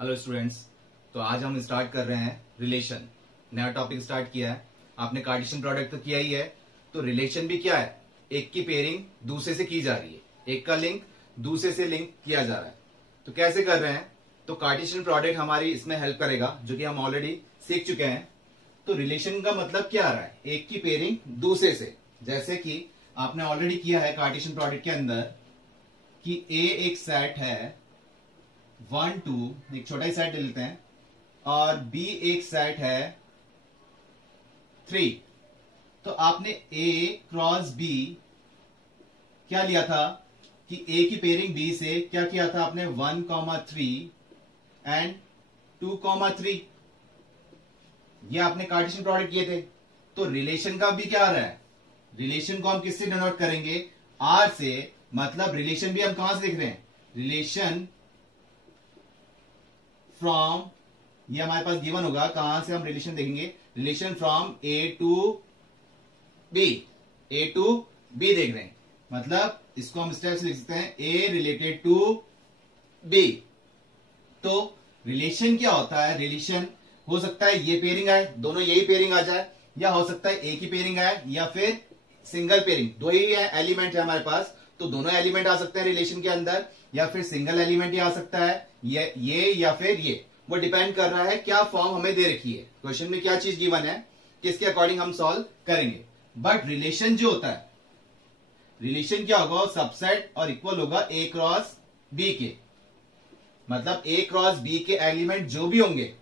Hello students. तो आज हम स्टार्ट कर रहे हैं रिलेशन। नया टॉपिक स्टार्ट किया है। आपने कार्टेशियन प्रोडक्ट तो किया ही है, तो रिलेशन भी क्या है, एक की पेयरिंग दूसरे से की जा रही है, एक का लिंक दूसरे से लिंक किया जा रहा है। तो कैसे कर रहे हैं, तो कार्टेशियन प्रोडक्ट हमारी इसमें हेल्प करेगा, जो कि हम ऑलरेडी सीख चुके हैं। तो रिलेशन का मतलब क्या आ रहा है, एक की पेयरिंग दूसरे से। जैसे कि आपने ऑलरेडी किया है कार्टेशियन प्रोडक्ट के अंदर कि ए एक सेट है 1 2, एक छोटा ही सेट ले लेते हैं, और बी एक सेट है 3। तो आपने ए क्रॉस बी क्या लिया था कि ए की पेयरिंग बी से क्या किया था आपने 1,3 एंड 2,3। ये आपने कार्टेशियन प्रोडक्ट किए थे। तो रिलेशन का भी क्या आ रहा है, रिलेशन को हम किससे डिनोट करेंगे, आर से। मतलब रिलेशन भी हम कहां से लिख रहे हैं, रिलेशन फ्रॉम, ये हमारे पास गिवन होगा, कहां से हम रिलेशन देखेंगे, relation from A to B. A to B देख रहे हैं, मतलब इसको हम स्टेप्स लिख सकते हैं, ए रिलेटेड टू बी। तो रिलेशन क्या होता है, रिलेशन हो सकता है ये पेयरिंग आए, दोनों यही पेयरिंग आ जाए, या हो सकता है ए की पेयरिंग आए, या फिर सिंगल पेयरिंग। दो ही एलिमेंट है हमारे पास, तो दोनों एलिमेंट आ सकते हैं रिलेशन के अंदर, या फिर सिंगल एलिमेंट ही आ सकता है, ये या फिर ये। वो डिपेंड कर रहा है क्या फॉर्म हमें दे रखी है, क्वेश्चन में क्या चीज गिवन है, किसके अकॉर्डिंग हम सॉल्व करेंगे। बट रिलेशन जो होता है, रिलेशन क्या होगा, सबसेट और इक्वल होगा ए क्रॉस बी के। मतलब ए क्रॉस बी के एलिमेंट जो भी होंगे,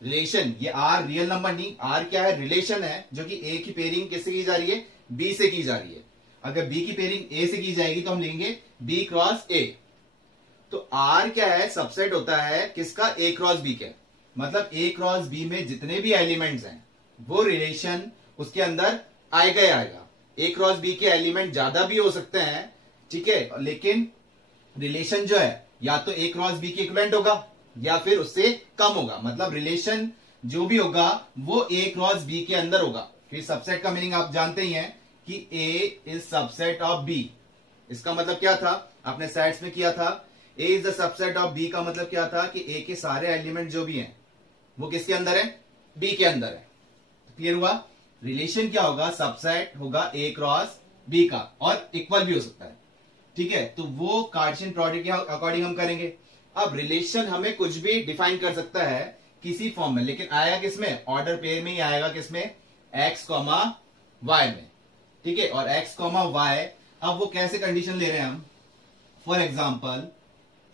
रिलेशन, ये आर रियल नंबर नहीं, आर क्या है, रिलेशन है, जो कि ए की पेयरिंग किससे की जा रही है, बी से की जा रही है। अगर बी की पेयरिंग ए से की जाएगी तो हम लेंगे बी क्रॉस ए। तो आर क्या है, सबसेट होता है किसका, ए क्रॉस बी के। मतलब ए क्रॉस बी में जितने भी एलिमेंट्स हैं वो रिलेशन उसके अंदर आएगा ही आएगा। ए क्रॉस बी के एलिमेंट ज्यादा भी हो सकते हैं, ठीक है, लेकिन रिलेशन जो है या तो ए क्रॉस बी के इक्विवेलेंट होगा या फिर उससे कम होगा। मतलब रिलेशन जो भी होगा वो ए क्रॉस बी के अंदर होगा। फिर सबसेट का मीनिंग आप जानते ही हैं कि A is subset of B. इसका मतलब क्या था, आपने सेट्स में किया था, A is the subset of B का मतलब क्या था कि ए के सारे एलिमेंट जो भी हैं वो किसके अंदर है, बी के अंदर है। क्लियर हुआ। रिलेशन क्या होगा, सबसेट होगा ए क्रॉस बी का, और इक्वल भी हो सकता है, ठीक है। तो वो कार्टेशियन प्रोडक्ट के अकॉर्डिंग हम करेंगे। अब रिलेशन हमें कुछ भी डिफाइन कर सकता है किसी फॉर्म में, लेकिन आएगा किसमें, ऑर्डर पेयर में ही आएगा, किसमें, एक्स कॉमा वाई में, ठीक है। और एक्स कॉमा वाई, अब वो कैसे कंडीशन ले रहे हैं हम, फॉर एग्जाम्पल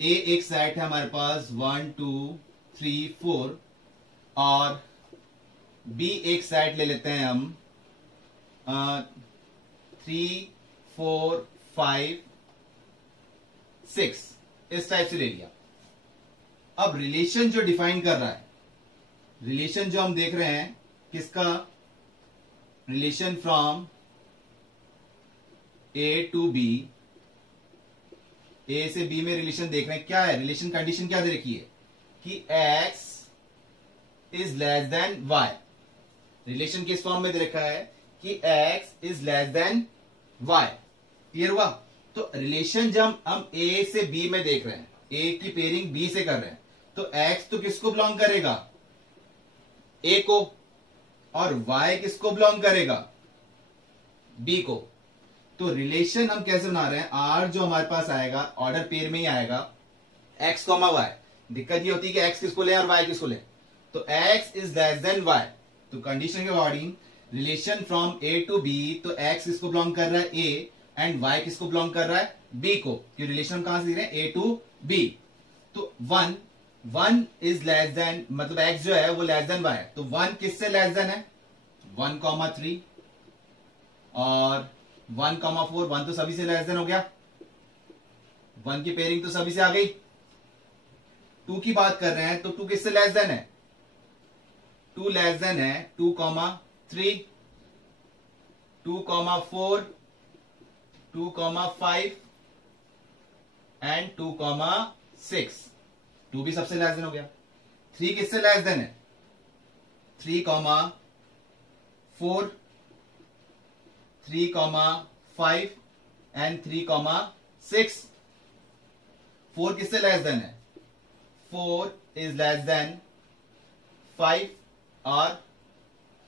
ए एक सेट है हमारे पास 1 2 3 4, और बी एक सेट ले लेते हैं हम 3 4 5 6, इस टाइप से ले लिया। अब रिलेशन जो डिफाइन कर रहा है, रिलेशन जो हम देख रहे हैं किसका, relation from A to B, A से बी में रिलेशन देख रहे हैं, क्या है रिलेशन कंडीशन, क्या दे रखी है कि x is less then y। Relation किस फॉर्म में दे रखा है कि x is less then y। Clear हुआ। तो रिलेशन जब हम a से b में देख रहे हैं, a की पेयरिंग b से कर रहे हैं, तो x तो किसको बिलोंग करेगा, a को, और y किसको बिलोंग करेगा, b को। तो रिलेशन हम कैसे बना रहे हैं, आर जो हमारे पास आएगा ऑर्डर पेयर में ही आएगा, एक्स कॉमा वाई। दिक्कत ये होती है कि एक्स किसको ले और वाई किसको ले, तो X is less than Y. तो कंडीशन के according relation from A to B, तो एक्स किसको बिलोंग कर रहा है, ए, एंड वाई किसको बिलोंग कर रहा है, बी को। कि रिलेशन कहां से दे रहे हैं, ए टू बी। तो 1 इज लेस देन, मतलब एक्स जो है वो लेस देन वाई, तो 1 किससे लेस देन है, 1,3, और 1,4, 1 तो सभी से लेस देन हो गया, 1 की पेयरिंग तो सभी से आ गई। 2 की बात कर रहे हैं तो 2 किससे लेस देन है, 2 लेस देन है 2,3, 2,4, 2,5 एंड 2,6। 2 भी सबसे लेस देन हो गया। 3 किससे लेस देन है, 3,4, 3,5 एंड 3,6। 4 किससे लेस देन है, 4 इज लेस देन 5 और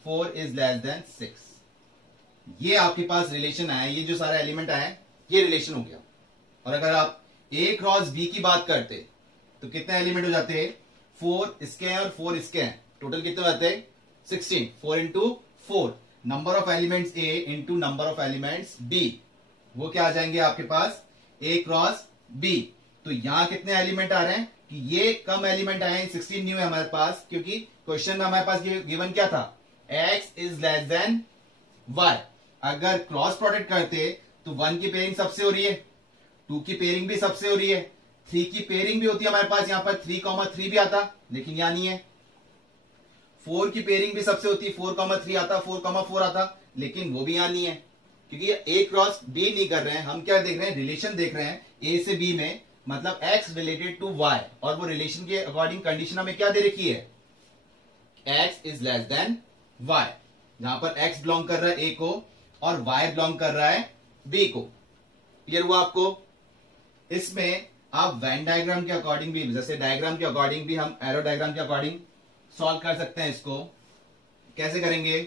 4 इज लेस देन 6। ये आपके पास रिलेशन आया, ये जो सारा एलिमेंट आया ये रिलेशन हो गया। और अगर आप ए क्रॉस बी की बात करते तो कितने एलिमेंट हो जाते हैं? 4 इसके हैं और 4 इसके हैं, टोटल कितने हो जाते हैं? 16। 4 into 4, number of elements A into number of elements B, वो क्या आ जाएंगे आपके पास? ए क्रॉस बी। तो यहां कितने एलिमेंट आ रहे हैं कि ये कम एलिमेंट आए हैं, 16 न्यू है हमारे पास, क्योंकि क्वेश्चन में हमारे पास गिवन क्या था? x is less then y। अगर क्रॉस प्रोडक्ट करते तो 1 की पेयरिंग सबसे हो रही है, 2 की पेयरिंग भी सबसे हो रही है, 3 की पेयरिंग भी होती है हमारे पास, यहां पर 3,3 भी आता, लेकिन यहां नहीं है। 4 की पेयरिंग भी सबसे होती है, 4,3 आता, 4,4 आता, लेकिन वो भी यहां नहीं है, क्योंकि ये ए क्रॉस बी नहीं कर रहे हैं। हम क्या देख रहे हैं? रिलेशन देख रहे हैं ए से बी में, मतलब x रिलेटेड टू y, और वो रिलेशन के अकॉर्डिंग कंडीशन हमें क्या दे रखी है? x is less then y। यहां पर x बिलोंग कर रहा है a को और y बिलोंग कर रहा है b को। क्लियर हुआ आपको? इसमें आप वेन डायग्राम के अकॉर्डिंग भी, जैसे डायग्राम के अकॉर्डिंग भी हम एरो डायग्राम के अकॉर्डिंग सॉल्व कर सकते हैं। इसको कैसे करेंगे?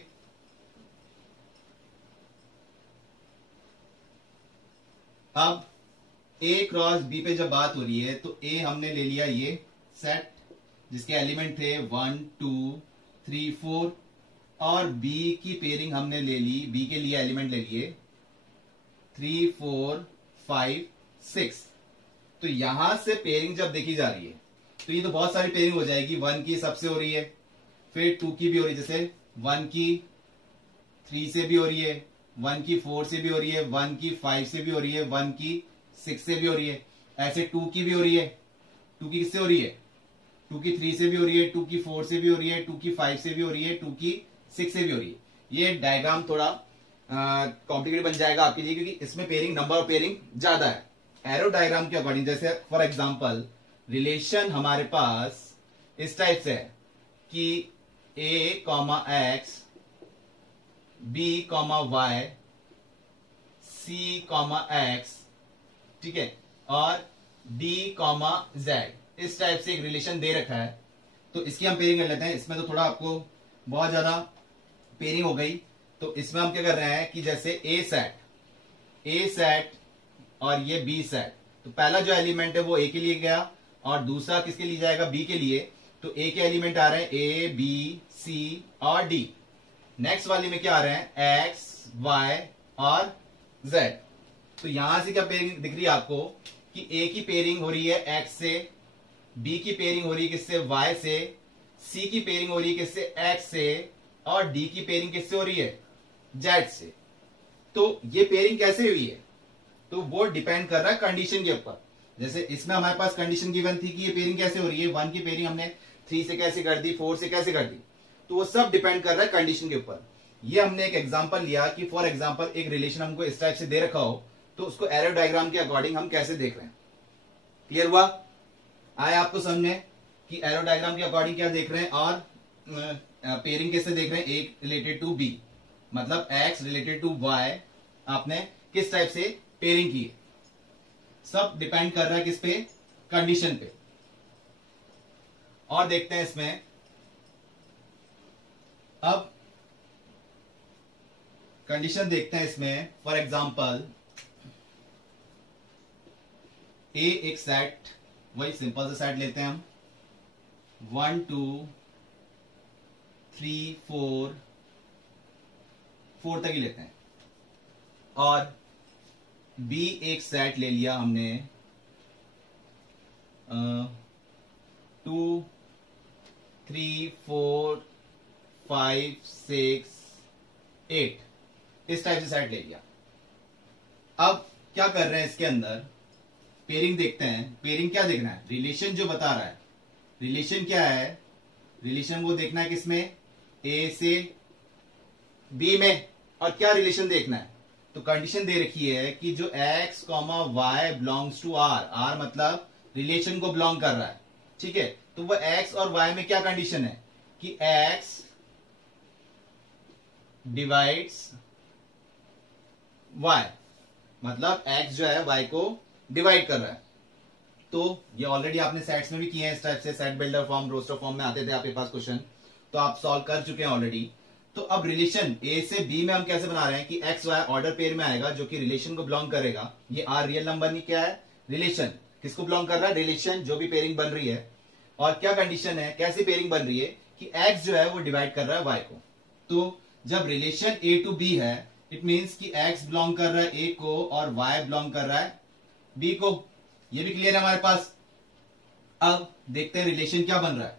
अब ए क्रॉस बी पे जब बात हो रही है तो ए हमने ले लिया ये सेट जिसके एलिमेंट थे 1 2 3 4, और बी की पेयरिंग हमने ले ली, बी के लिए एलिमेंट ले लिए 3 4 5 6। तो यहां से पेयरिंग जब देखी जा रही है तो ये तो बहुत सारी पेयरिंग हो जाएगी। 1 की सबसे हो रही है, फिर 2 की भी हो रही है, जैसे 1 की 3 से भी हो रही है, 1 की 4 से भी हो रही है, 1 की 5 से भी हो रही है, 1 की 6 से भी हो रही है, ऐसे 2 की भी हो रही है। 2 की किससे हो रही है? 2 की 3 से भी हो रही है, 2 की 4 से भी हो रही है, 2 की 5 से भी हो रही है, 2 की 6 से भी हो रही है। ये डायग्राम थोड़ा कॉम्प्लिकेटेड बन जाएगा आपके लिए, क्योंकि इसमें पेयरिंग, नंबर ऑफ पेयरिंग ज्यादा है। एरो डायग्राम के अकॉर्डिंग, जैसे फॉर एग्जांपल रिलेशन हमारे पास इस टाइप से है कि a comma X, b comma Y, c comma X, ठीक है, और d कॉमा जेड, इस टाइप से एक रिलेशन दे रखा है। तो इसकी हम पेयरिंग कर लेते हैं। इसमें तो थोड़ा आपको बहुत ज्यादा पेयरिंग हो गई, तो इसमें हम क्या कर रहे हैं कि जैसे ए सेट और ये बी सेट, तो पहला जो एलिमेंट है वो ए के लिए गया और दूसरा किसके लिए जाएगा? बी के लिए। तो ए के एलिमेंट आ रहे हैं ए बी सी और डी। नेक्स्ट वाली में क्या आ रहे हैं? एक्स वाई और जेड। तो यहां से क्या पेयरिंग दिख रही है आपको कि ए की पेयरिंग हो रही है एक्स से, बी की पेयरिंग हो रही है किससे? वाई से, सी की पेयरिंग हो रही है किससे? एक्स से, और डी की पेयरिंग किससे हो रही है? जेड से। तो ये पेयरिंग कैसे हुई है? तो वो डिपेंड कर रहा है कंडीशन के ऊपर। जैसे इसमें हमारे पास कंडीशन गिवन थी कि ये पेयरिंग कैसे हो रही है, 1 की पेयरिंग हमने 3 से कैसे कर दी, 4 से कैसे कर दी, तो वो सब डिपेंड कर रहा है कंडीशन के ऊपर। ये हमने एक एग्जांपल लिया कि फॉर एग्जांपल एक रिलेशन हमको इस टाइप से दे रखा हो तो उसको एरो डायग्राम के अकॉर्डिंग हम कैसे देख रहे हैं। क्लियर हुआ? आया आपको समझ में कि एरो डायग्राम के अकॉर्डिंग क्या देख रहे हैं और पेयरिंग कैसे देख रहे हैं? ए रिलेटेड टू बी, मतलब एक्स रिलेटेड टू वाई, आपने किस टाइप से पेयरिंग की है, सब डिपेंड कर रहा है किस पे? कंडीशन पे। और देखते हैं इसमें अब कंडीशन देखते हैं इसमें। फॉर एग्जांपल ए एक सेट, वही सिंपल सा सेट लेते हैं हम, 1 2 3 4 तक ही लेते हैं, और बी एक सेट ले लिया हमने 2 3 4 5 6 8, इस टाइप से सेट ले लिया। अब क्या कर रहे हैं इसके अंदर? पेयरिंग देखते हैं। पेयरिंग क्या देखना है? रिलेशन जो बता रहा है, रिलेशन क्या है? रिलेशन वो देखना है किसमें? ए से बी में। और क्या रिलेशन देखना है? तो कंडीशन दे रखी है कि जो x comma Y belongs to R, R मतलब रिलेशन को बिलोंग कर रहा है, ठीक है। तो वो x और y में क्या कंडीशन है कि x डिवाइड्स y, मतलब x जो है y को डिवाइड कर रहा है। तो ये ऑलरेडी आपने सेट्स में भी किए हैं, इस टाइप से set builder form roster form में आते थे आपके पास क्वेश्चन, तो आप सॉल्व कर चुके हैं ऑलरेडी। तो अब रिलेशन ए से बी में हम कैसे बना रहे हैं कि एक्स वाई ऑर्डर पेयर में आएगा जो कि रिलेशन को बिलोंग करेगा। ये आर रियल नंबर नहीं क्या है, रिलेशन किसको बिलोंग कर रहा है, रिलेशन जो भी पेयरिंग बन रही है। और क्या कंडीशन है, कैसी पेयरिंग बन रही है कि एक्स जो है वो डिवाइड कर रहा है वाई को। तो जब रिलेशन ए टू बी है इट मींस कि एक्स बिलोंग कर रहा है ए को और वाई बिलोंग कर रहा है बी को। ये भी क्लियर है हमारे पास। अब देखते हैं रिलेशन क्या बन रहा है।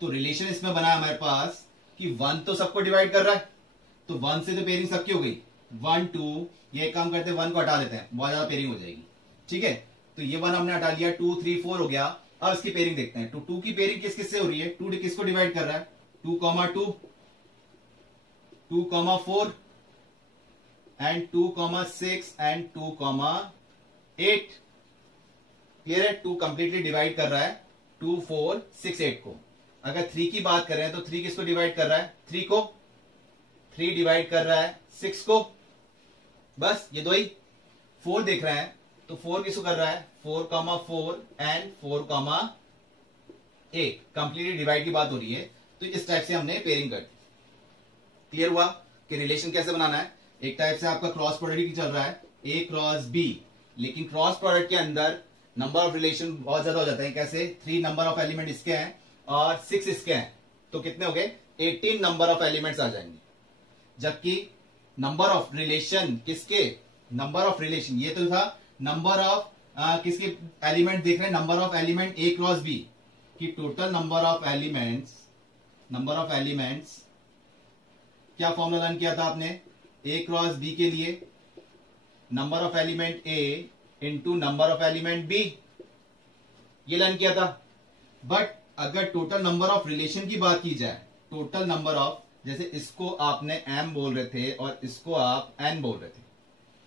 तो रिलेशन इसमें बना है हमारे पास कि 1 तो सबको डिवाइड कर रहा है, तो 1 से तो पेयरिंग सबकी हो गई। 1 2 ये काम करते हैं 1 को हटा देते हैं, बहुत ज्यादा पेयरिंग हो जाएगी। ठीक है, तो ये 1 हमने हटा लिया, 2 3 4 हो गया। अब इसकी पेयरिंग देखते हैं। तो 2 की पेयरिंग किस किस से हो रही है, 2 किसको डिवाइड कर रहा है, 2 2 2 4 एंड 2 6 एंड 2 8। क्लियर है, 2 कंप्लीटली डिवाइड कर रहा है 2 4 6 8 को। अगर 3 की बात करें तो 3 किसको डिवाइड कर रहा है, 3 को। 3 डिवाइड कर रहा है 6 को, बस ये दो ही। 4 देख रहे हैं तो 4 किसको कर रहा है, 4 4 एंड 4 8। कंप्लीटली डिवाइड की बात हो रही है। तो इस टाइप से हमने पेयरिंग कर। क्लियर हुआ कि रिलेशन कैसे बनाना है। एक टाइप से आपका क्रॉस प्रोडक्ट ही चल रहा है, ए क्रॉस बी, लेकिन क्रॉस प्रोडक्ट के अंदर नंबर ऑफ रिलेशन बहुत ज्यादा हो जाते हैं। कैसे, 3 नंबर ऑफ एलिमेंट इसके हैं और 6 इसके हैं, तो कितने हो गए, 18 नंबर ऑफ एलिमेंट्स आ जाएंगे। जबकि नंबर ऑफ रिलेशन किसके, नंबर ऑफ रिलेशन ये तो था नंबर ऑफ किसके एलिमेंट देख रहे हैं, number of element A cross B की टोटल नंबर ऑफ एलिमेंट्स क्या फॉर्मूला लर्न किया था आपने, ए क्रॉस बी के लिए number of element A into number of element B, ये लर्न किया था। बट अगर टोटल नंबर ऑफ रिलेशन की बात की जाए, टोटल नंबर ऑफ, जैसे इसको आपने एम बोल रहे थे और इसको आप एन बोल रहे थे,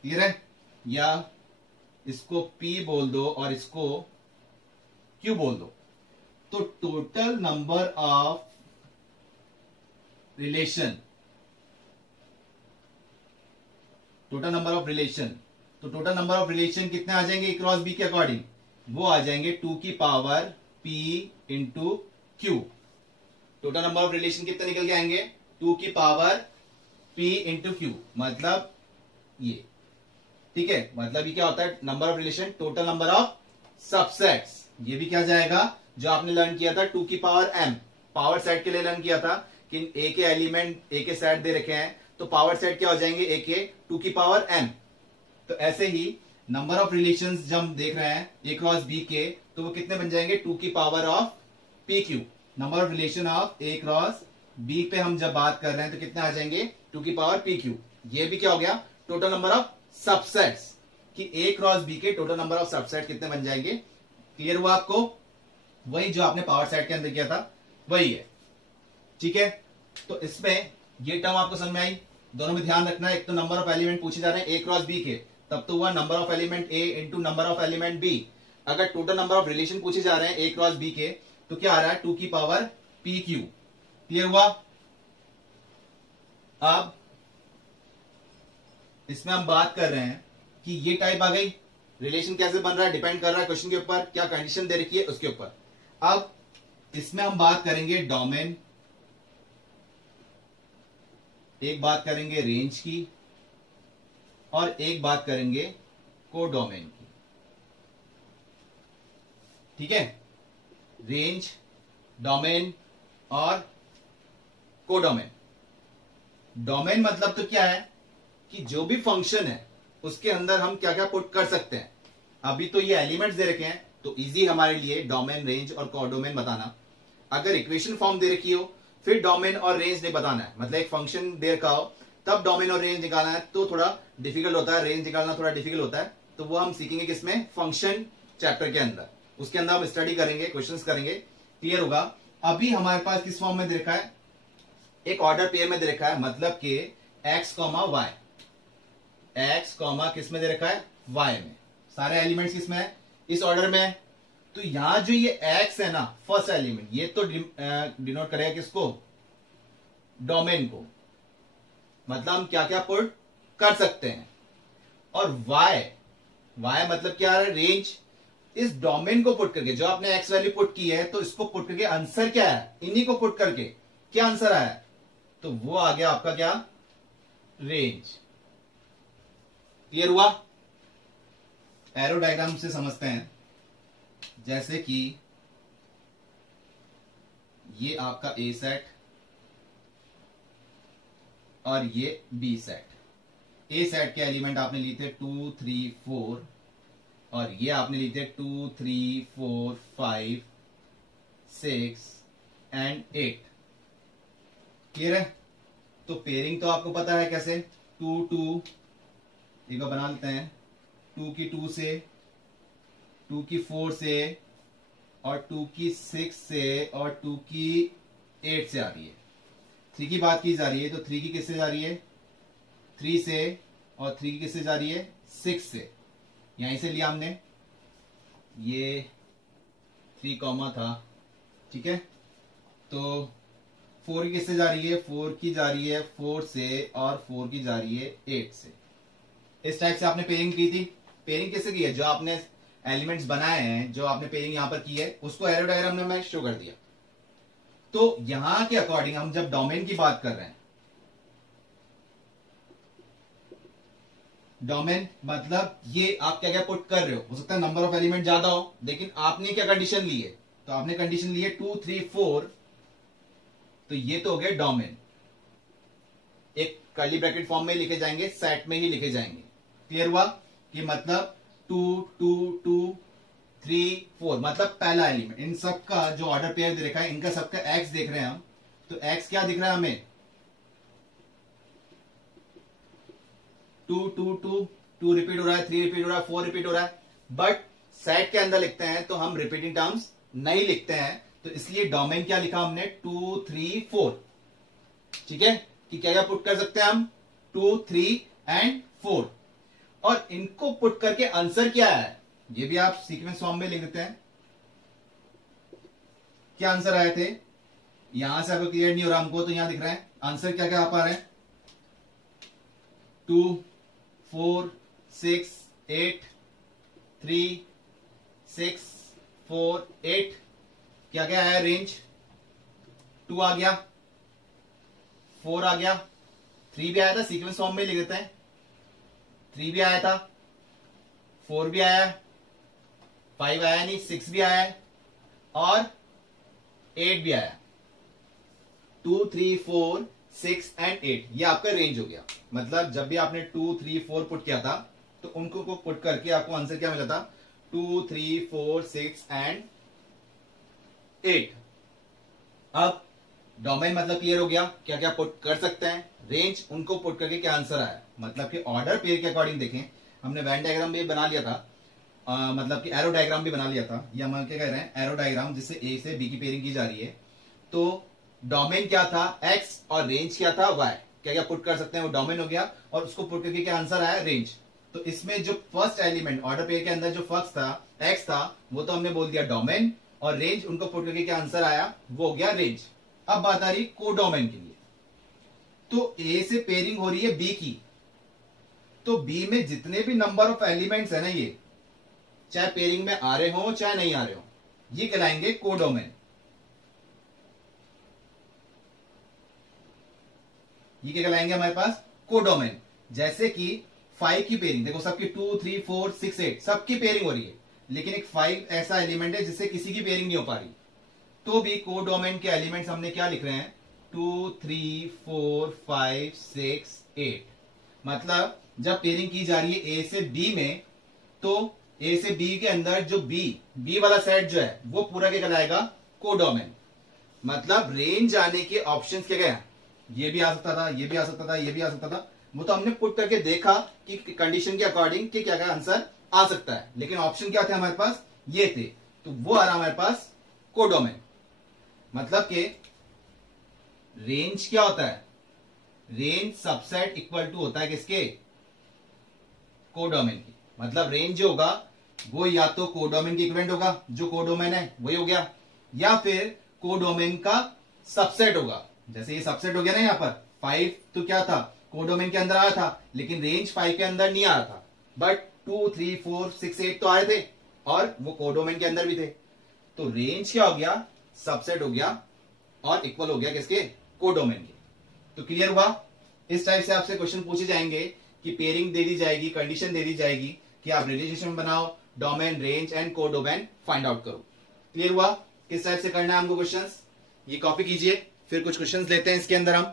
क्लियर है, या इसको पी बोल दो और इसको क्यू बोल दो, तो total number of relation, total number of relation कितने आ जाएंगे क्रॉस बी के अकॉर्डिंग, वो आ जाएंगे 2 की power p into Q. Total number of relation कितने निकल के आएंगे, 2 की पावर p इंटू क्यू, मतलब ये। ठीक है, मतलब ये क्या होता है, number of relation total number of subsets. ये भी क्या जाएगा जो आपने लर्न किया था 2 की पावर m, पावर सेट के लिए लर्न किया था कि ए के एलिमेंट, ए के सेट दे रखे हैं, तो पावर सेट क्या हो जाएंगे, ए के 2 की पावर m। तो ऐसे ही नंबर ऑफ रिलेशंस जब हम देख रहे हैं ए क्रॉस बी के, तो वो कितने बन जाएंगे, 2 की power of P Q. Number of relation of A cross B पे हम जब बात कर रहे हैं तो कितने आ जाएंगे, 2 की पावर पी क्यू। ये भी क्या हो गया, टोटल नंबर ऑफ सबसेट्स, कि ए क्रॉस बी के टोटल नंबर ऑफ सबसेट कितने बन जाएंगे। क्लियर हुआ आपको, वही जो आपने पावर सेट के अंदर किया था वही है। ठीक है, तो इसमें ये टर्म आपको समझ में आई। दोनों में ध्यान रखना है, एक तो नंबर ऑफ एलिमेंट पूछे जा रहे हैं ए क्रॉस बी के, तब तो हुआ number of element A into number of element B. अगर टोटल नंबर ऑफ रिलेशन पूछे जा रहे हैं ए क्रॉस बी के, तो क्या आ रहा है, 2 की पावर पी क्यू। क्लियर हुआ। अब इसमें हम बात कर रहे हैं कि ये टाइप आ गई, रिलेशन कैसे बन रहा है डिपेंड कर रहा है क्वेश्चन के ऊपर, क्या कंडीशन दे रखी है उसके ऊपर। अब इसमें हम बात करेंगे डोमेन, एक बात करेंगे रेंज की और एक बात करेंगे कोडोमेन की। ठीक है, रेंज, डोमेन और कोडोमेन। डोमेन मतलब तो क्या है कि जो भी फंक्शन है उसके अंदर हम क्या क्या पुट कर सकते हैं। अभी तो ये एलिमेंट्स दे रखे हैं तो इजी हमारे लिए डोमेन, रेंज और कोडोमेन बताना। अगर इक्वेशन फॉर्म दे रखी हो फिर डोमेन और रेंज नहीं बताना है, मतलब एक फंक्शन दे रखा हो तब डोमेन और रेंज निकालना है तो थोड़ा डिफिकल्ट होता है, रेंज निकालना थोड़ा डिफिकल्ट होता है। तो वो हम सीखेंगे किसमें, फंक्शन चैप्टर के अंदर, उसके अंदर हम स्टडी करेंगे, क्वेश्चंस करेंगे। क्लियर होगा। अभी हमारे पास किस फॉर्म में दे रखा है, एक ऑर्डर पेयर में दे रखा है, मतलब कि X comma Y, X comma किस में दे रखा है, वाई में। सारे एलिमेंट्स किस में है, इस ऑर्डर में है। तो यहां जो ये एक्स है ना, फर्स्ट एलिमेंट, ये तो डिनोट करेगा किसको, डोमेन को, मतलब हम क्या क्या पुट कर सकते हैं। और वाई, वाई मतलब क्या है, रेंज। इस डोमेन को पुट करके, जो आपने एक्स वैल्यू पुट की है, तो इसको पुट करके आंसर क्या है, इन्हीं को पुट करके क्या आंसर आया, तो वो आ गया आपका क्या, रेंज। क्लियर हुआ? एरो डायग्राम से समझते हैं। जैसे कि ये आपका ए सेट और ये बी सेट। ए सेट के एलिमेंट आपने लिए थे 2 3 4 और ये आपने लिए थे 2 3 4 5 6 एंड 8। क्लियर है? तो पेयरिंग तो आपको पता है कैसे, 2 2 एक बार बना लेते हैं, 2 की 2 से, 2 की 4 से, और 2 की 6 से, और 2 की 8 से आ रही है। 3 की बात की जा रही है तो 3 की किससे जा रही है, 3 से, और 3 की किससे जा रही है, 6 से। यहीं से लिया हमने, ये 3 कॉमा था, ठीक है। तो 4 की किससे जा रही है, 4 की जा रही है 4 से, और 4 की जा रही है 8 से। इस टाइप से आपने पेयरिंग की थी। पेयरिंग किससे की है, जो आपने एलिमेंट्स बनाए हैं, जो आपने पेयरिंग यहां पर की है, उसको एरो डायग्राम में मैं शो कर दिया। तो यहां के अकॉर्डिंग हम जब डोमेन की बात कर रहे हैं, डोमेन मतलब ये आप क्या क्या पुट कर रहे हो सकता है नंबर ऑफ एलिमेंट ज्यादा हो, लेकिन आपने क्या कंडीशन ली है, तो आपने कंडीशन ली है 2 3 4, तो ये तो हो गया डोमेन। एक कर्ली ब्रैकेट फॉर्म में लिखे जाएंगे, सेट में ही लिखे जाएंगे। क्लियर हुआ? कि मतलब 2 2 2 3 4 मतलब पहला एलिमेंट। इन सब का जो ऑर्डर पेयर दे रखा है, इनका सबका एक्स देख रहे हैं हम, तो एक्स क्या दिख रहा है हमें, 2 2 2 2 रिपीट हो रहा है, 3 रिपीट हो रहा है, 4 रिपीट हो रहा है। बट सेट के अंदर लिखते हैं तो हम रिपीटिंग टर्म्स नहीं लिखते हैं, तो इसलिए डोमेन क्या लिखा हमने, 2 3 4। ठीक है, कि क्या क्या पुट कर सकते हैं हम, 2 3 एंड 4, और इनको पुट करके आंसर क्या है, ये भी आप सीक्वेंस फॉर्म में लिख देते हैं। क्या आंसर आए थे, यहां से अगर क्लियर नहीं हो रहा हमको, तो यहां दिख रहा है आंसर क्या क्या आ पा रहे हैं, 2 4 6 8 3 6 4 8। क्या क्या है, रेंज 2 आ गया, 4 आ गया, 3 भी आया था, सीक्वेंस फॉर्म में लिख देते हैं, 3 भी आया था, 4 भी आया, 5 आया नहीं, 6 भी आया, और 8 भी आया। 2 3 4 6 एंड 8, ये आपका रेंज हो गया। मतलब जब भी आपने 2 3 4 पुट किया था, तो उनको को पुट करके आपको आंसर क्या मिला था, 2 3 4 6 एंड 8। अब डोमेन मतलब क्लियर हो गया, क्या क्या पुट कर सकते हैं, रेंज उनको पुट करके क्या आंसर आया। मतलब कि ऑर्डर पेयर के अकॉर्डिंग देखें, हमने वेन डायग्राम भी बना लिया था, मतलब कि एरो डायग्राम भी बना लिया था। ये हम क्या कह रहे हैं, एरो डायग्राम, जिससे ए से बी की पेयरिंग की जा रही है। तो डोमेन क्या था, एक्स, और रेंज क्या था, वाई। क्या क्या पुट कर सकते हैं, वो डोमेन हो गया, और उसको पुट करके क्या आंसर आया, रेंज। तो इसमें जो फर्स्ट एलिमेंट ऑर्डर पेयर के अंदर जो फर्स्ट था, एक्स था, वो तो हमने बोल दिया डोमेन, और रेंज उनको पुट करके क्या आंसर आया, वो हो गया रेंज। अब बात आ रही कोडोमेन के लिए। तो ए से पेयरिंग हो रही है बी की, तो बी में जितने भी नंबर ऑफ एलिमेंट्स है ना, ये चाहे पेयरिंग में आ रहे हो चाहे नहीं आ रहे हो, ये कहलाएंगे कोडोमेन। ये क्या कहलाएंगे हमारे पास, कोडोमेन। जैसे कि 5 की पेयरिंग देखो, सबकी 2 3 4 6 8 सबकी पेयरिंग हो रही है, लेकिन एक 5 ऐसा एलिमेंट है जिससे किसी की पेयरिंग नहीं हो पा रही, तो भी कोडोमेन के एलिमेंट्स हमने क्या लिख रहे हैं, 2 3 4 5 6 8। मतलब जब पेयरिंग की जा रही है ए से बी में, तो ए से बी के अंदर जो बी वाला सेट जो है, वो पूरा क्या कहलाएगा, कोडोमेन। मतलब रेंज आने के ऑप्शंस क्या गए, ये भी आ सकता था, ये भी आ सकता था, ये भी आ सकता था, वो तो हमने पुट करके देखा कि कंडीशन के अकॉर्डिंग कि क्या क्या आंसर आ सकता है, लेकिन ऑप्शन क्या थे हमारे पास, ये थे, तो वो आ रहा हमारे पास कोडोमेन। मतलब कि रेंज क्या होता है, रेंज सबसेट इक्वल टू होता है किसके, कोडोमेन की। मतलब रेंज जो होगा वो या तो कोडोमेन की इक्विवेलेंट होगा, जो कोडोमेन है वही हो गया, या फिर कोडोमेन का सबसेट होगा। जैसे ये सबसेट हो गया ना, यहां पर 5 तो क्या था, कोडोमेन के अंदर आया था, लेकिन रेंज 5 के अंदर नहीं आ रहा था, बट 2 3 4 6 8 तो आए थे, और वो कोडोमेन के अंदर भी थे। तो रेंज क्या हो गया, सबसेट हो गया और इक्वल हो गया किसके, कोडोमेन के। तो क्लियर हुआ। इस टाइप से आपसे क्वेश्चन पूछे जाएंगे कि पेयरिंग दे दी जाएगी, कंडीशन दे दी जाएगी कि आप रिलेशनशिप बनाओ, domain, range and codomain find out करो। क्लियर हुआ। किस टाइप से करना है हमको क्वेश्चंस, ये कॉपी कीजिए, फिर कुछ क्वेश्चंस लेते हैं इसके अंदर हम।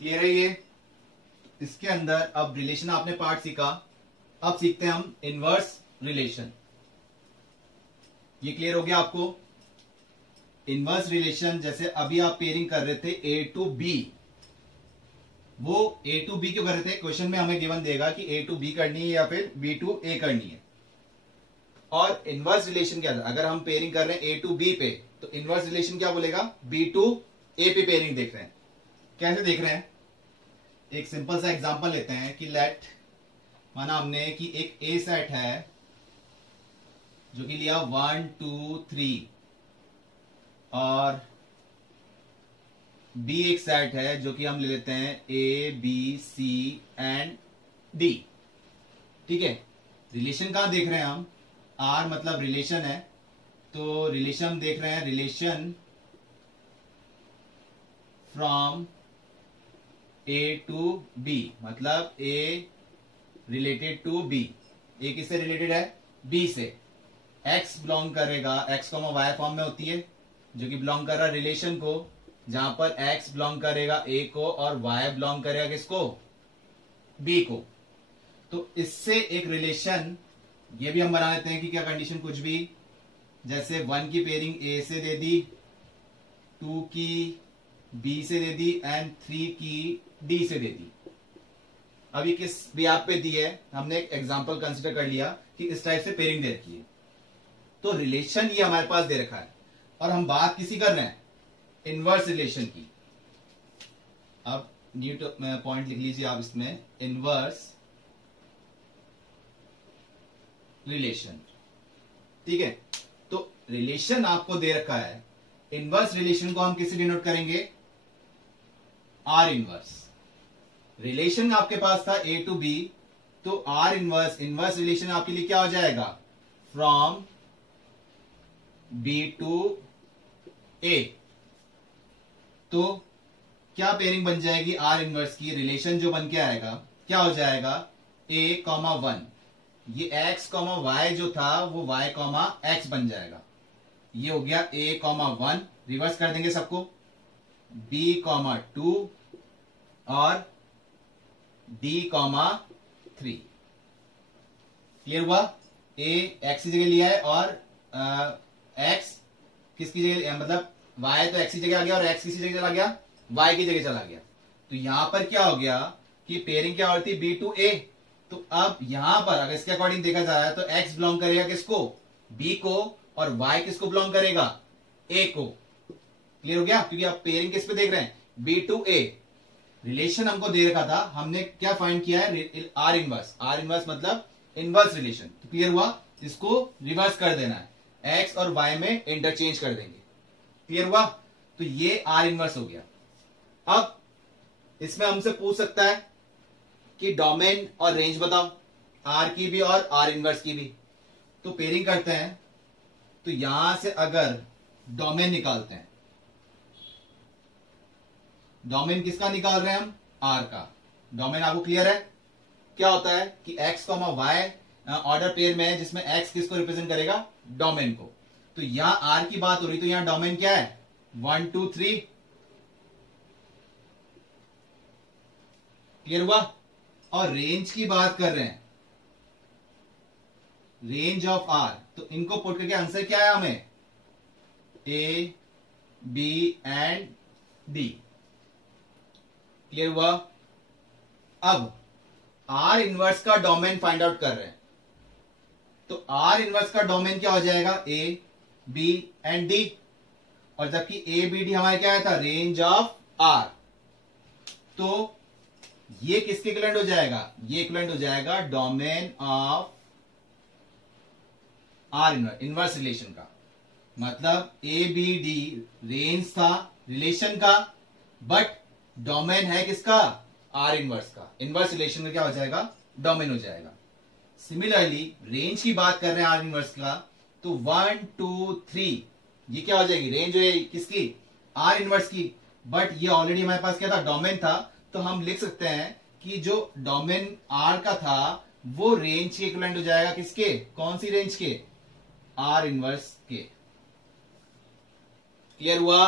क्लियर है ये। इसके अंदर अब रिलेशन आपने पार्ट सीखा, अब सीखते हैं हम इनवर्स रिलेशन। ये क्लियर हो गया आपको। इनवर्स रिलेशन जैसे अभी आप पेयरिंग कर रहे थे ए टू बी, वो ए टू बी क्यों कर रहे थे, क्वेश्चन में हमें गिवन देगा कि ए टू बी करनी है या फिर बी टू ए करनी है। और इनवर्स रिलेशन क्या था, अगर हम पेयरिंग कर रहे हैं ए टू बी पे तो इनवर्स रिलेशन क्या बोलेगा, बी टू ए पे पेयरिंग देख रहे हैं। कैसे देख रहे हैं, एक सिंपल सा एग्जांपल लेते हैं कि लेट माना हमने कि एक ए सेट है जो कि लिया 1 2 3 और बी एक सेट है जो कि हम ले लेते हैं A B C and D. ठीक है, रिलेशन कहां देख रहे हैं हम, आर मतलब रिलेशन है, तो रिलेशन देख रहे हैं, relation from A to B, मतलब A related to B. A किससे रिलेटेड है, बी से। एक्स बिलोंग करेगा, एक्स कॉमा वाई फॉर्म में होती है, जो कि बिलोंग कर रहा है रिलेशन को, जहां पर एक्स बिलोंग करेगा ए को और वाई बिलोंग करेगा किसको, बी को। तो इससे एक रिलेशन ये भी हम बना लेते हैं कि क्या कंडीशन कुछ भी, जैसे 1 की पेयरिंग ए से दे दी, 2 की बी से दे दी एंड 3 की डी से दे दी। अभी किस भी आप पे दी है, हमने एक एग्जांपल कंसीडर कर लिया कि इस टाइप से पेयरिंग दे रखी है, तो रिलेशन ये हमारे पास दे रखा है और हम बात किसी कर रहे हैं, इनवर्स रिलेशन की। अब न्यू पॉइंट लिख लीजिए आप इसमें, इनवर्स रिलेशन। ठीक है, तो रिलेशन आपको दे रखा है, इनवर्स रिलेशन को हम किससे डिनोट करेंगे, आर इनवर्स। रिलेशन आपके पास था ए टू बी, तो आर इनवर्स, इनवर्स रिलेशन आपके लिए क्या हो जाएगा, फ्रॉम बी टू ए। तो क्या पेयरिंग बन जाएगी आर इनवर्स की, रिलेशन जो बन के आएगा क्या हो जाएगा, ए कॉमा 1, ये एक्स कॉमा वाई जो था वो वाई कॉमा एक्स बन जाएगा। ये हो गया ए कॉमा 1, रिवर्स कर देंगे सबको, बी कॉमा 2 और डी कॉमा 3। क्लियर हुआ। ए एक्स की जगह लिया है और एक्स किसकी जगह, मतलब वाई तो एक्स की जगह आ गया और एक्स किसी जगह चला गया, वाई की जगह चला गया। तो यहां पर क्या हो गया कि पेयरिंग क्या होती है, बी टू ए। तो अब यहां पर अगर इसके अकॉर्डिंग देखा जाए तो एक्स बिलोंग करेगा किसको, बी को, और वाई किसको बिलोंग करेगा, ए को। क्लियर हो गया, क्योंकि आप पेयरिंग किस पे देख रहे हैं, बी टू ए। रिलेशन हमको दे रखा था, हमने क्या फाइंड किया है, आर इनवर्स। आर इनवर्स मतलब इनवर्स रिलेशन। तो क्लियर हुआ, इसको रिवर्स कर देना है, एक्स और वाई में इंटरचेंज कर देंगे। क्लियर हुआ, तो ये आर इनवर्स हो गया। अब इसमें हमसे पूछ सकता है कि डोमेन और रेंज बताओ, आर की भी और आर इनवर्स की भी। तो पेयरिंग करते हैं, तो यहां से अगर डोमेन निकालते हैं, डोमेन किसका निकाल रहे हैं हम, आर का। डोमेन आपको क्लियर है, क्या होता है कि X comma Y order pair में है, जिसमें एक्स किसको रिप्रेजेंट करेगा, डोमेन को। तो यहां आर की बात हो रही, तो यहां डोमेन क्या है, 1 2 3। क्लियर हुआ। और रेंज की बात कर रहे हैं, रेंज ऑफ आर, तो इनको पुट करके आंसर क्या है हमें, A B and D. Clear हुआ। अब आर इनवर्स का डोमेन फाइंड आउट कर रहे हैं, तो आर इनवर्स का डोमेन क्या हो जाएगा, ए बी एंड डी। और जबकि ए बी डी हमारे क्या आया था, रेंज ऑफ आर। तो ये किसके इक्विवेलेंट हो जाएगा, ये इक्विवेलेंट हो जाएगा domain of are inverse, inverse relation का। मतलब ए बी डी रेंज था रिलेशन का, बट डोमेन है किसका, आर इनवर्स का। इनवर्स रिलेशन में क्या हो जाएगा, डोमेन हो जाएगा। सिमिलरली रेंज की बात कर रहे हैं आर इनवर्स का, तो 1 2 3 ये क्या हो जाएगी, रेंज है किसकी, आर इनवर्स की। बट ये ऑलरेडी हमारे पास क्या था, डोमेन था, तो हम लिख सकते हैं कि जो डोमेन आर का था वो रेंज के इक्विवेलेंट हो जाएगा किसके, कौन सी रेंज के, आर इनवर्स के। क्लियर हुआ?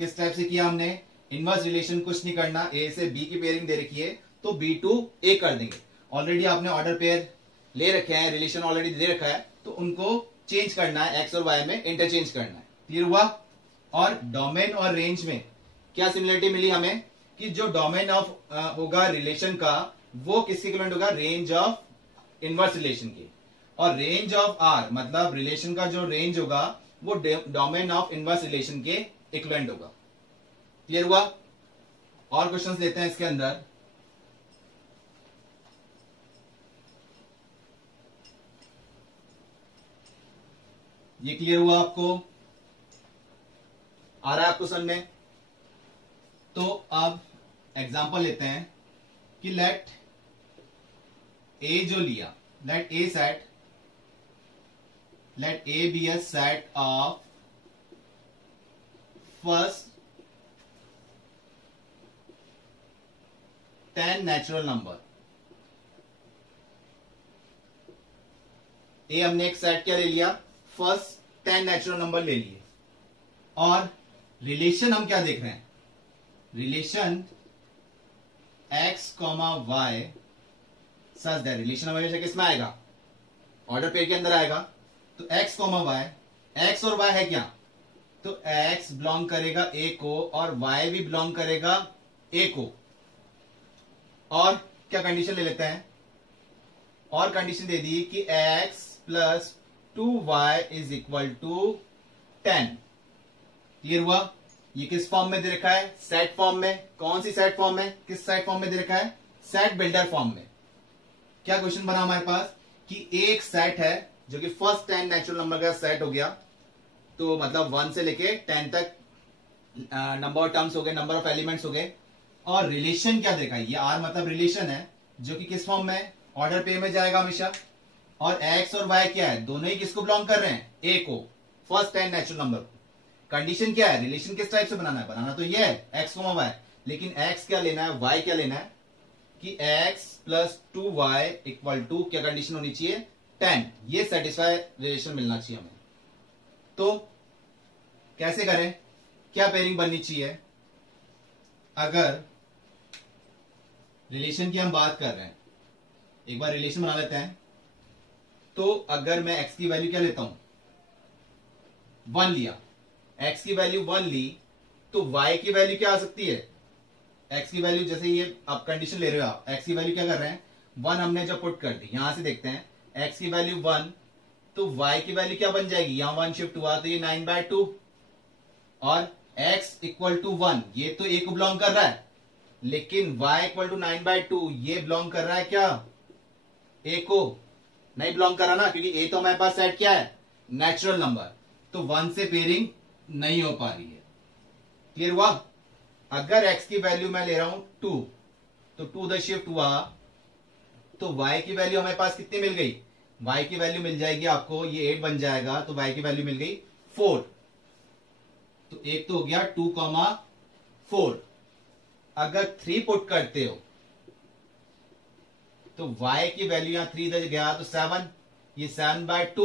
किस टाइप से किया हमने, इनवर्स रिलेशन कुछ नहीं करना, ए से बी की पेयरिंग दे रखी है तो बी टू ए कर देंगे। ऑलरेडी आपने ऑर्डर पेयर ले रखे हैं, रिलेशन ऑलरेडी दे रखा है, तो उनको चेंज करना है, एक्स और वाई में इंटरचेंज करना है। क्लियर हुआ? और डोमेन और रेंज में क्या सिमिलरिटी मिली हमें, कि जो डोमेन ऑफ होगा रिलेशन का वो किसके इक्विवेलेंट होगा, रेंज ऑफ इनवर्स रिलेशन की। और रेंज ऑफ आर मतलब रिलेशन का जो रेंज होगा वो डोमेन ऑफ इनवर्स रिलेशन के इक्विवेलेंट होगा। क्लियर हुआ? और क्वेश्चंस लेते हैं इसके अंदर। ये क्लियर हुआ आपको, आ रहा है आपको समझ में? तो अब एग्जांपल लेते हैं कि लेट ए जो लिया, let A B a set of first 10 natural number. A हमने एक सेट क्या ले लिया, फर्स्ट 10 नेचुरल नंबर ले लिए। और रिलेशन हम क्या देख रहे हैं, relation x, y such that, relation हमेशा किसमें आएगा, ऑर्डर पेयर के अंदर आएगा। तो x, y, x और y है क्या, तो x बिलोंग करेगा a को और y भी बिलोंग करेगा a को। और क्या कंडीशन ले लेते हैं, और कंडीशन दे दी कि x plus 2y is equal to 10। Clear हुआ? ये किस फॉर्म में दे रखा है, सेट फॉर्म में। कौन सी सेट फॉर्म में, किस सेट फॉर्म में दे रखा है, सेट बिल्डर फॉर्म में। क्या क्वेश्चन बना हमारे पास कि एक सेट है जो कि फर्स्ट 10 नेचुरल नंबर का सेट हो गया, तो मतलब 1 से लेके 10 तक नंबर ऑफ टर्म्स हो गए, नंबर ऑफ एलिमेंट्स हो गए। और रिलेशन क्या देखा है, ये आर मतलब रिलेशन है जो कि किस फॉर्म में, ऑर्डर पेयर में जाएगा हमेशा। और एक्स और वाई क्या है, दोनों ही किसको बिलोंग कर रहे हैं, ए को, फर्स्ट 10 नेचुरल नंबर को। कंडीशन क्या है, रिलेशन किस टाइप से बनाना है, बनाना तो ये है एक्स को वाई, लेकिन एक्स क्या लेना है, वाई क्या लेना है, कि x plus 2y equal to क्या कंडीशन होनी चाहिए, 10। ये सेटिस्फाई रिलेशन मिलना चाहिए हमें। तो कैसे करें, क्या पेयरिंग बननी चाहिए, अगर रिलेशन की हम बात कर रहे हैं, एक बार रिलेशन बना लेते हैं। तो अगर मैं x की वैल्यू क्या लेता हूं, 1 लिया, x की वैल्यू 1 ली, तो y की वैल्यू क्या आ सकती है, x की वैल्यू, जैसे ये आप कंडीशन ले रहे हो, आप x की वैल्यू क्या कर रहे हैं, 1 हमने जब पुट कर दी, यहां से देखते हैं x की वैल्यू 1, तो y की वैल्यू क्या बन जाएगी, यहां 1 शिफ्ट हुआ तो ये 9/2। और x इक्वल टू 1, ये तो a को बिलोंग कर रहा है, लेकिन y इक्वल टू 9/2 ये बिलोंग कर रहा है क्या, a को नहीं बिलोंग कर रहा ना, क्योंकि a तो हमारे पास सेट क्या है, नेचुरल नंबर, तो 1 से पेयरिंग नहीं हो पा रही है। क्लियर हुआ? अगर x की वैल्यू मैं ले रहा हूं 2, तो 2 उधर शिफ्ट हुआ, तो y की वैल्यू हमारे पास कितनी मिल गई, y की वैल्यू मिल जाएगी आपको, ये 8 बन जाएगा, तो y की वैल्यू मिल गई 4। तो एक तो हो गया 2,4। अगर 3 पुट करते हो तो y की वैल्यू यहां 3 इधर गया तो 7, ये 7/2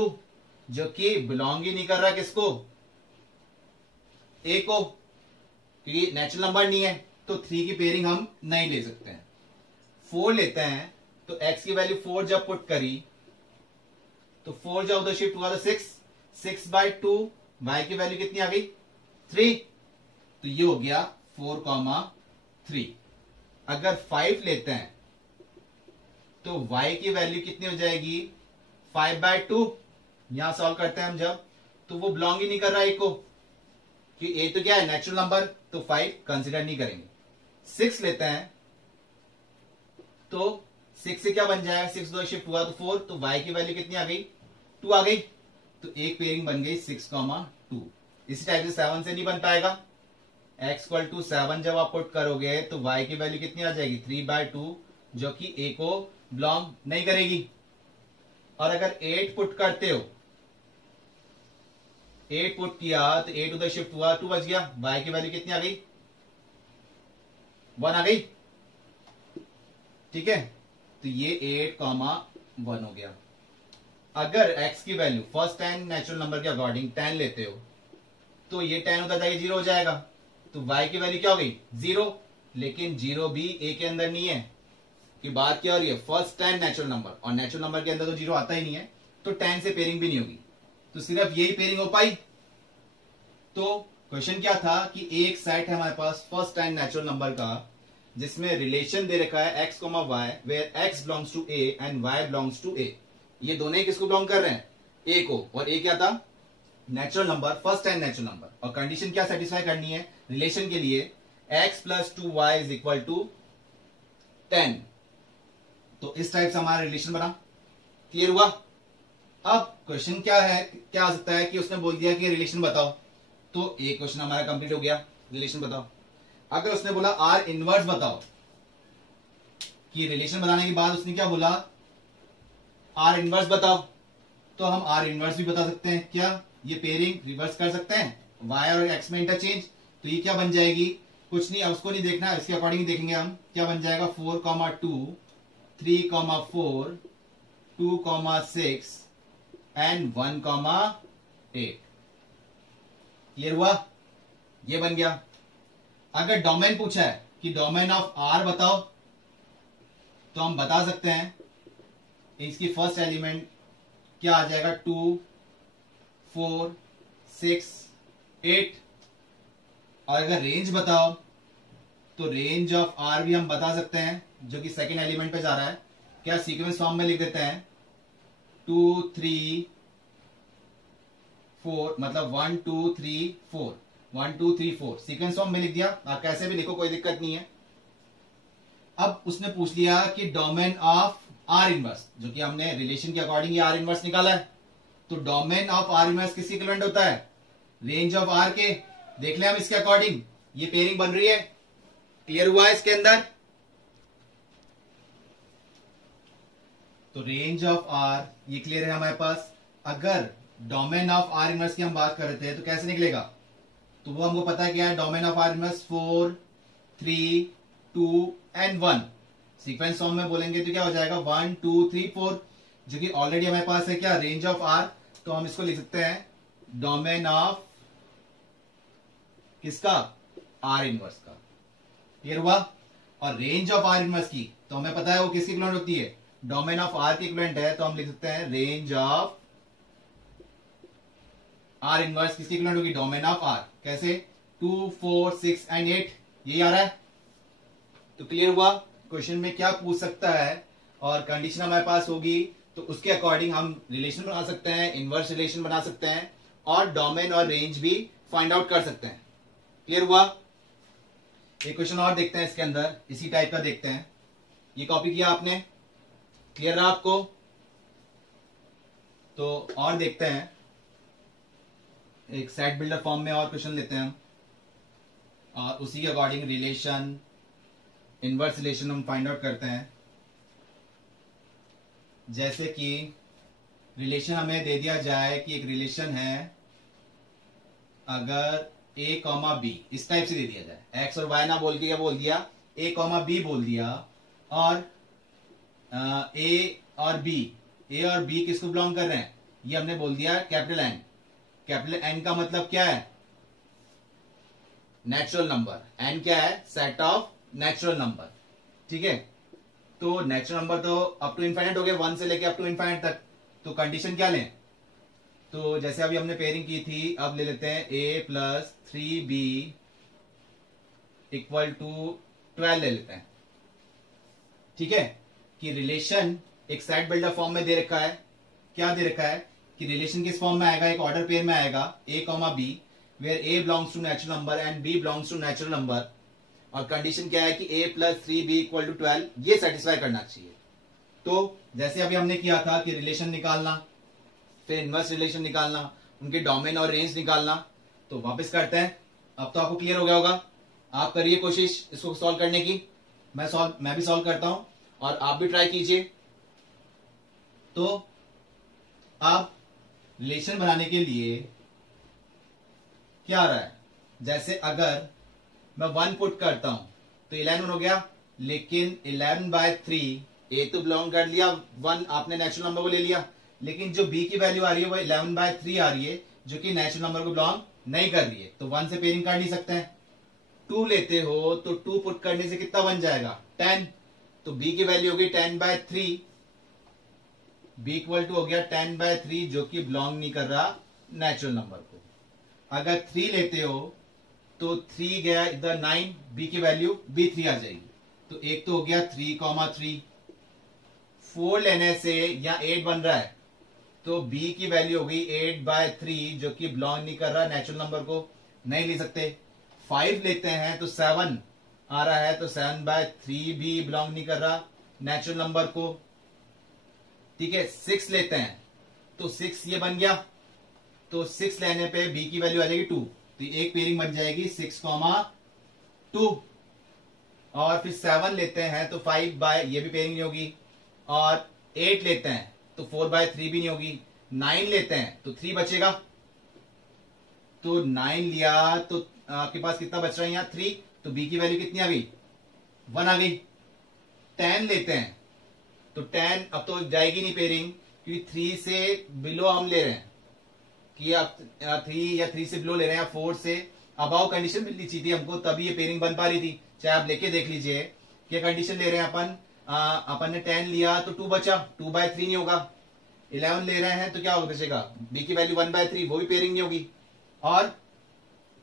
जो कि बिलोंग ही नहीं कर रहा किसको, a को, क्योंकि नेचुरल नंबर नहीं है, तो 3 की पेयरिंग हम नहीं ले सकते हैं। 4 लेते हैं, तो x की वैल्यू 4 जब पुट करी, तो 4 जब उधर शिफ्ट हुआ तो 6/2, y की वैल्यू कितनी आ गई, 3, तो ये हो गया 4,3। अगर 5 लेते हैं तो y की वैल्यू कितनी हो जाएगी, 5/2। यहां सॉल्व करते हैं हम जब, तो वो बिलोंग ही नहीं कर रहा a को, कि a तो क्या है, नेचुरल नंबर, तो 5 कंसीडर नहीं करेंगे। 6 लेते हैं, तो 6 से क्या बन जाएगा, 6 दो शिफ्ट हुआ तो 4, तो y की वैल्यू कितनी आ गई, 2 आ गई, तो एक पेयरिंग बन गई 6,2। इसी टाइप से 7 से नहीं बन पाएगा, x इक्वल टू 7 जब आप पुट करोगे तो y की वैल्यू कितनी आ जाएगी, 3/2, जो कि a को बिलोंग नहीं करेगी। और अगर 8 पुट करते हो, 8 पुट किया तो 8 उधर शिफ्ट हुआ, 2 बच गया, y की वैल्यू कितनी आ गई, 1 आ गई। ठीक है, तो ये 8,1 हो गया। अगर x की वैल्यू फर्स्ट 10 नेचुरल नंबर के अकॉर्डिंग 10 लेते हो तो ये 10 उधर जाके 0 हो जाएगा, तो y की वैल्यू क्या हो गई, 0। लेकिन 0 भी a के अंदर नहीं है, कि बात क्या हो रही है, फर्स्ट 10 नेचुरल नंबर, और नेचुरल नंबर के अंदर तो 0 आता ही नहीं है, तो 10 से पेयरिंग भी नहीं होगी, तो सिर्फ यही पेयरिंग हो पाई। तो क्वेश्चन क्या था कि एक सेट है हमारे पास फर्स्ट 10 नेचुरल नंबर का, जिसमें रिलेशन दे रखा है x, y, where x belongs to a and y belongs to a। ये दोनों ही किसको बिलोंग कर रहे हैं, a को, और a क्या था, natural number, first 10 natural number. और कंडीशन क्या सेटिस्फाई करनी है रिलेशन के लिए, x plus 2y is equal to 10। तो इस टाइप से हमारा रिलेशन बना। क्लियर हुआ। अब क्वेश्चन क्या है, क्या आ सकता है कि उसने बोल दिया कि रिलेशन बताओ, तो एक क्वेश्चन हमारा कंप्लीट हो गया, रिलेशन बताओ। अगर उसने बोला आर इनवर्स बताओ, कि रिलेशन बताने के बाद उसने क्या बोला, आर इनवर्स बताओ, तो हम आर इनवर्स भी बता सकते हैं। क्या ये पेयरिंग रिवर्स कर सकते हैं, y और x में इंटरचेंज, तो ये क्या बन जाएगी, कुछ नहीं, उसको नहीं देखना, इसके अकॉर्डिंग देखेंगे हम, क्या बन जाएगा, 4,2, 3,4, 2,6 एंड 1,8। क्लियर हुआ, ये बन गया। अगर डोमेन पूछा है कि डोमेन ऑफ आर बताओ, तो हम बता सकते हैं इसकी फर्स्ट एलिमेंट क्या आ जाएगा, 2, 4, 6, 8। और अगर रेंज बताओ तो रेंज ऑफ आर भी हम बता सकते हैं, जो कि सेकेंड एलिमेंट पे जा रहा है। क्या सीक्वेंस फॉर्म में लिख देते हैं, 2, 3, 4, मतलब 1, 2, 3, 4, 1, 2, 3, 4 सीक्वेंस फॉर्म में लिख दिया, आप कैसे भी लिखो, कोई दिक्कत नहीं है। अब उसने पूछ लिया कि डोमेन ऑफ आर इनवर्स, जो कि हमने रिलेशन के अकॉर्डिंग आर इनवर्स निकाला है, तो डोमेन ऑफ आर इनवर्स किसके इक्विवेलेंट होता है, रेंज ऑफ आर के। देख ले हम इसके अकॉर्डिंग, ये पेयरिंग बन रही है। क्लियर हुआ है इसके अंदर। तो रेंज ऑफ आर ये क्लियर है हमारे पास। अगर डोमेन ऑफ आर इनवर्स की हम बात कर रहे थे तो कैसे निकलेगा, तो वो हमको पता है क्या है, domain of are inverse 4, 3, 2 and 1। Sequence form में बोलेंगे तो क्या हो जाएगा, 1, 2, 3, 4, जो कि ऑलरेडी हमारे पास है क्या, रेंज ऑफ आर। तो हम इसको लिख सकते हैं डोमेन ऑफ किसका, आर इनवर्स का। क्लियर हुआ। और रेंज ऑफ आर इनवर्स की तो हमें पता है वो किसकी इक्विवेलेंट होती है, डोमेन ऑफ आर की इक्विवेलेंट है, तो हम लिख सकते हैं रेंज ऑफ आर इनवर्स किसकी इक्विवेलेंट होगी, डोमेन ऑफ आर। कैसे, 2, 4, 6 एंड 8, यही आ रहा है। तो क्लियर हुआ, क्वेश्चन में क्या पूछ सकता है और कंडीशन हमारे पास होगी, तो उसके अकॉर्डिंग हम रिलेशन बना सकते हैं, इनवर्स रिलेशन बना सकते हैं, और डोमेन और रेंज भी फाइंड आउट कर सकते हैं। क्लियर हुआ। एक क्वेश्चन और देखते हैं इसके अंदर, इसी टाइप का देखते हैं। ये कॉपी किया आपने, क्लियर रहा आपको। तो और देखते हैं, एक सेट बिल्डर फॉर्म में और क्वेश्चन लेते हैं हम, और उसी के अकॉर्डिंग रिलेशन, इनवर्स रिलेशन हम फाइंड आउट करते हैं। जैसे कि रिलेशन हमें दे दिया जाए कि एक रिलेशन है, अगर a, b इस टाइप से दे दिया जाए, x और y ना बोल के क्या बोल दिया, a, b बोल दिया, और a और b किसको बिलोंग कर रहे हैं, ये हमने बोल दिया कैपिटल N। कैपिटल N का मतलब क्या है, नेचुरल नंबर। N क्या है, सेट ऑफ नेचुरल नंबर। ठीक है, तो नेचुरल नंबर तो अप टू इनफाइनाइट हो गया, 1 से लेके अप टू इनफाइनाइट तक। तो कंडीशन क्या लें, तो जैसे अभी हमने पेयरिंग की थी, अब ले लेते हैं a plus 3b equal to 12 ले लेते हैं। ठीक है, कि रिलेशन एक सेट बिल्डर फॉर्म में दे रखा है। क्या दे रखा है कि रिलेशन किस फॉर्म में आएगा, एक ऑर्डर पेयर में आएगा, a, b where a belongs to natural number and b belongs to natural number. और कंडीशन क्या है कि a plus 3b equal to 12, ये सेटिस्फाई करना चाहिए। तो जैसे अभी हमने किया था कि रिलेशन निकालना, फिर इनवर्स रिलेशन निकालना, उनके डोमेन और रेंज निकालना, तो वापस करते हैं। अब तो आपको क्लियर हो गया होगा, आप करिए कोशिश इसको सॉल्व करने की। मैं भी सॉल्व करता हूं और आप भी ट्राई कीजिए। तो अब रिलेशन बनाने के लिए क्या आ रहा है, जैसे अगर मैं 1 पुट करता हूं तो 11 हो गया, लेकिन 11/3 ए तो बिलोंग कर लिया 1, आपने नेचुरल नंबर को ले लिया, लेकिन जो बी की वैल्यू आ रही है वो 11/3 आ रही है जो कि नेचुरल नंबर को बिलोंग नहीं कर रही है, तो 1 से पेयरिंग कर नहीं सकते हैं। 2 लेते हो तो 2 पुट करने से कितना बन जाएगा 10, तो बी की वैल्यू होगी 10/3, बी इक्वल टू हो गया 10/3 जो कि बिलोंग नहीं कर रहा नेचुरल नंबर को। अगर 3 लेते हो तो 3 गया इधर 9, बी की वैल्यू B3 आ जाएगी, तो एक तो हो गया 3,3। 4 लेने से या 8 बन रहा है तो b की वैल्यू हो गई 8/3 जो कि बिलोंग नहीं कर रहा नेचुरल नंबर को, नहीं ले सकते। 5 लेते हैं तो 7 आ रहा है, तो 7/3 भी बिलोंग नहीं कर रहा नेचुरल नंबर को, ठीक है। 6 लेते हैं तो 6 ये बन गया, तो 6 लेने पे b की वैल्यू आ जाएगी 2, तो एक पेयरिंग बन जाएगी 6,2। और फिर 7 लेते हैं तो 5 ये भी पेयरिंग नहीं होगी, और 8 लेते हैं तो 4/3 भी नहीं होगी। 9 लेते हैं तो 3 बचेगा, तो 9 लिया तो आपके पास कितना बच रहा है यहाँ 3, तो b की वैल्यू कितनी आ गई 1 आ गई। 10 लेते हैं तो 10 अब तो जाएगी नहीं पेयरिंग, क्योंकि 3 से बिलो हम ले रहे हैं कि आप 3 या 3 से बिलो ले रहे हैं, 4 से अबाव कंडीशन मिलनी चाहिए थी हमको, तभी ये पेयरिंग बन पा रही थी। चाहे आप लेके देख लीजिए क्या कंडीशन ले रहे हैं अपन ने 10 लिया तो 2 बचा, 2/3 नहीं होगा। 11 ले रहे हैं तो क्या होगा बचेगा, b की वैल्यू 1/3, वो भी पेयरिंग नहीं होगी। और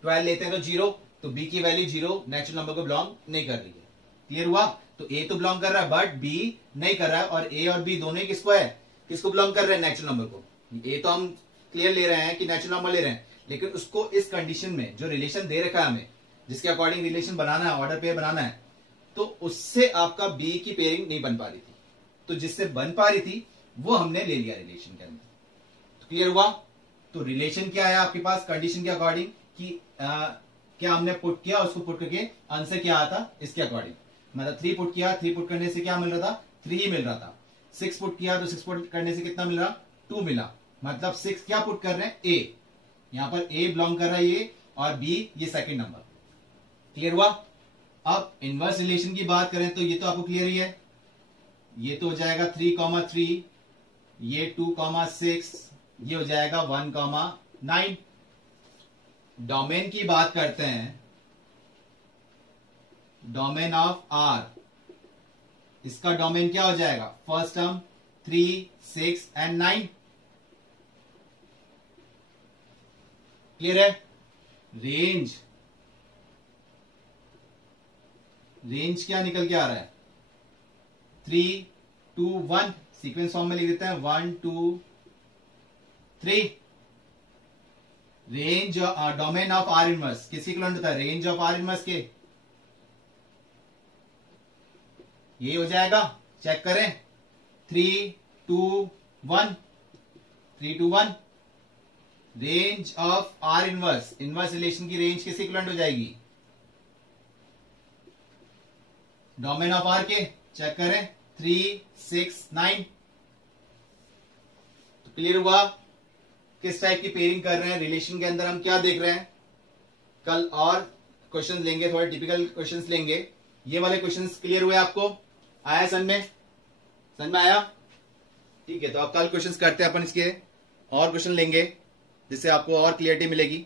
12 लेते हैं तो 0, तो b की वैल्यू 0 नेचुरल नंबर को बिलोंग नहीं कर रही है। क्लियर हुआ, तो a तो बिलोंग कर रहा है बट b नहीं कर रहा है, और a और b दोनों ही किसको है, किसको बिलोंग कर रहे हैं नेचुरल नंबर को। a तो हम क्लियर ले रहे हैं कि नेचुरल नंबर ले रहे हैं, लेकिन उसको इस कंडीशन में जो रिलेशन दे रखा है हमें, जिसके अकॉर्डिंग रिलेशन बनाना है, ऑर्डर पेयर बनाना है, तो उससे आपका बी की पेयरिंग नहीं बन पा रही थी, तो जिससे बन पा रही थी वो हमने ले लिया रिलेशन के अंदर। तो क्लियर हुआ, तो रिलेशन क्या है आपके पास कंडीशन के अकॉर्डिंग कि क्या हमने पुट किया, उसको पुट करके आंसर क्या आया था इसके अकॉर्डिंग। मतलब 3 पुट किया, 3 पुट करने से क्या मिल रहा था 3 ही मिल रहा था। 6 पुट किया तो 6 पुट करने से कितना मिल रहा 2 मिला, मतलब 6 क्या पुट कर रहे हैं a, यहां पर a बिलोंग कर रहा है ये, और b ये सेकंड नंबर। क्लियर हुआ। अब इनवर्स रिलेशन की बात करें तो ये तो आपको क्लियर ही है, ये तो हो जाएगा 3,3, ये 2,6, ये हो जाएगा 1,9। डोमेन की बात करते हैं, डोमेन ऑफ R, इसका डोमेन क्या हो जाएगा, फर्स्ट टर्म 3, 6 एंड 9। क्लियर है। रेंज, रेंज क्या निकल के आ रहा है 3, 2, 1, सीक्वेंस फॉर्म में लिख देते हैं 1, 2, 3। Range domain of are inverse किसके इक्विवेलेंट होता है, रेंज ऑफ आर इनवर्स के, ये हो जाएगा, चेक करें 3, 2, 1, 3, 2, 1। Range of are inverse, inverse relation की रेंज किसके इक्विवेलेंट हो जाएगी, डोमेन ऑफ आर के, चेक करें 3, 6, 9। तो क्लियर हुआ किस टाइप की पेयरिंग कर रहे हैं रिलेशन के अंदर, हम क्या देख रहे हैं। कल और क्वेश्चन लेंगे, थोड़े टिपिकल क्वेश्चंस लेंगे। ये वाले क्वेश्चंस क्लियर हुए आपको, आया समझ में आया, ठीक है। तो अब कल क्वेश्चंस करते हैं अपन, इसके और क्वेश्चन लेंगे जिससे आपको और क्लियरिटी मिलेगी।